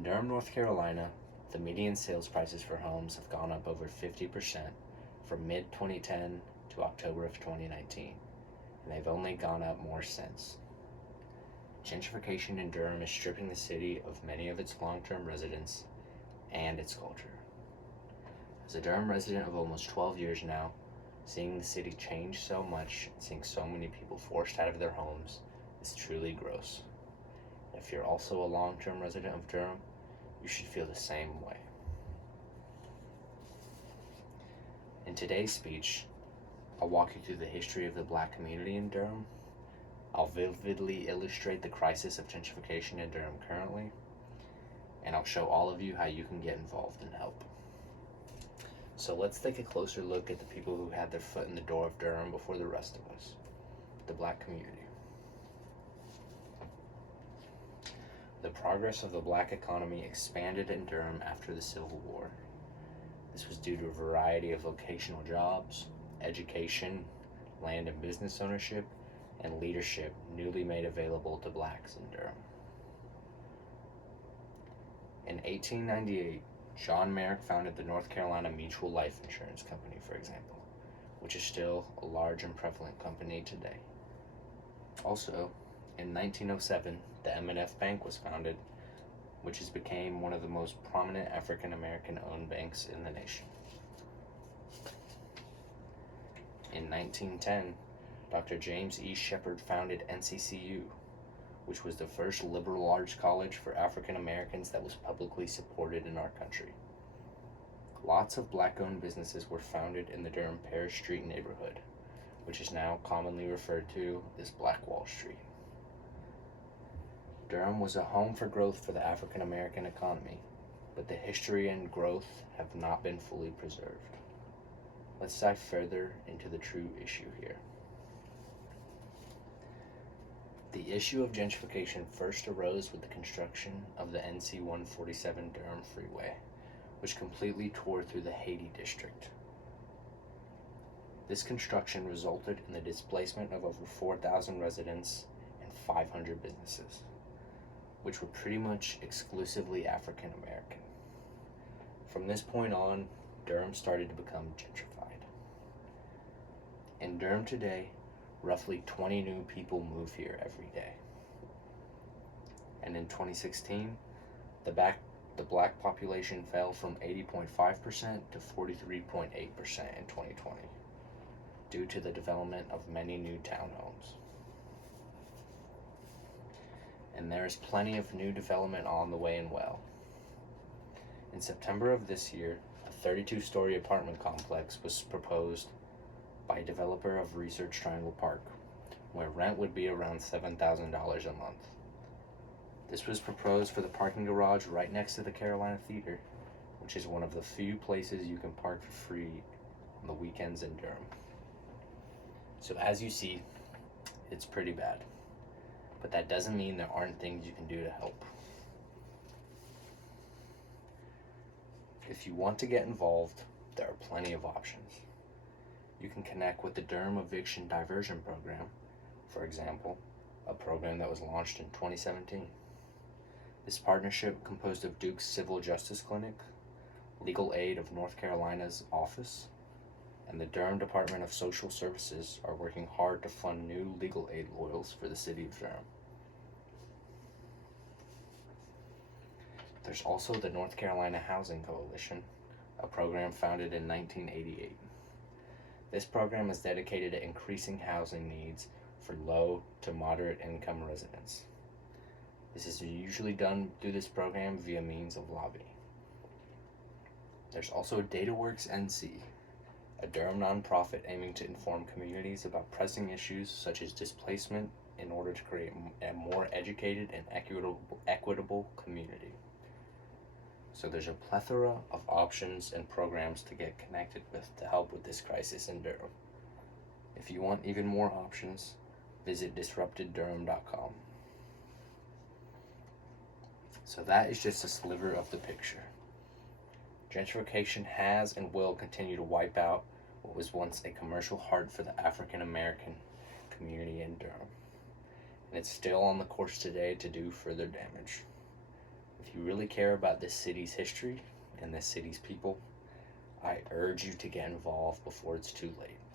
In Durham, North Carolina, the median sales prices for homes have gone up over 50% from mid 2010 to October of 2019, and they've only gone up more since. Gentrification in Durham is stripping the city of many of its long-term residents and its culture. As a Durham resident of almost 12 years now, seeing the city change so much and seeing so many people forced out of their homes is truly gross. If you're also a long-term resident of Durham, you should feel the same way. In today's speech, I'll walk you through the history of the Black community in Durham. I'll vividly illustrate the crisis of gentrification in Durham currently, and I'll show all of you how you can get involved and help. So let's take a closer look at the people who had their foot in the door of Durham before the rest of us, the Black community. The progress of the Black economy expanded in Durham after the Civil War. This was due to a variety of vocational jobs, education, land and business ownership, and leadership newly made available to Blacks in Durham. In 1898, John Merrick founded the North Carolina Mutual Life Insurance Company, for example, which is still a large and prevalent company today. Also, in 1907, the M&F Bank was founded, which has become one of the most prominent African American owned banks in the nation. In 1910, Dr. James E. Shepard founded NCCU, which was the first liberal arts college for African Americans that was publicly supported in our country. Lots of Black-owned businesses were founded in the Durham Parish Street neighborhood, which is now commonly referred to as Black Wall Street. Durham was a home for growth for the African American economy, but the history and growth have not been fully preserved. Let's dive further into the true issue here. The issue of gentrification first arose with the construction of the NC 147 Durham Freeway, which completely tore through the Haiti district. This construction resulted in the displacement of over 4,000 residents and 500 businesses, which were pretty much exclusively African American. From this point on, Durham started to become gentrified. In Durham today, roughly 20 new people move here every day. And in 2016, the Black population fell from 80.5% to 43.8% in 2020 due to the development of many new townhomes. And there is plenty of new development on the way and well. In September of this year, a 32-story apartment complex was proposed by a developer of Research Triangle Park, where rent would be around $7,000 a month. This was proposed for the parking garage right next to the Carolina Theater, which is one of the few places you can park for free on the weekends in Durham. So as you see, it's pretty bad. But that doesn't mean there aren't things you can do to help. If you want to get involved, there are plenty of options. You can connect with the Durham Eviction Diversion Program, for example, a program that was launched in 2017. This partnership, composed of Duke's Civil Justice Clinic, Legal Aid of North Carolina's office, and the Durham Department of Social Services, are working hard to fund new legal aid lawyers for the city of Durham. There's also the North Carolina Housing Coalition, a program founded in 1988. This program is dedicated to increasing housing needs for low to moderate income residents. This is usually done through this program via means of lobbying. There's also DataWorks NC, a Durham nonprofit aiming to inform communities about pressing issues such as displacement in order to create a more educated and equitable community. So there's a plethora of options and programs to get connected with to help with this crisis in Durham. If you want even more options, visit disrupteddurham.com. So that is just a sliver of the picture. Gentrification has and will continue to wipe out what was once a commercial heart for the African American community in Durham. And it's still on the course today to do further damage. If you you really care about this city's history and this city's people, I urge you to get involved before it's too late.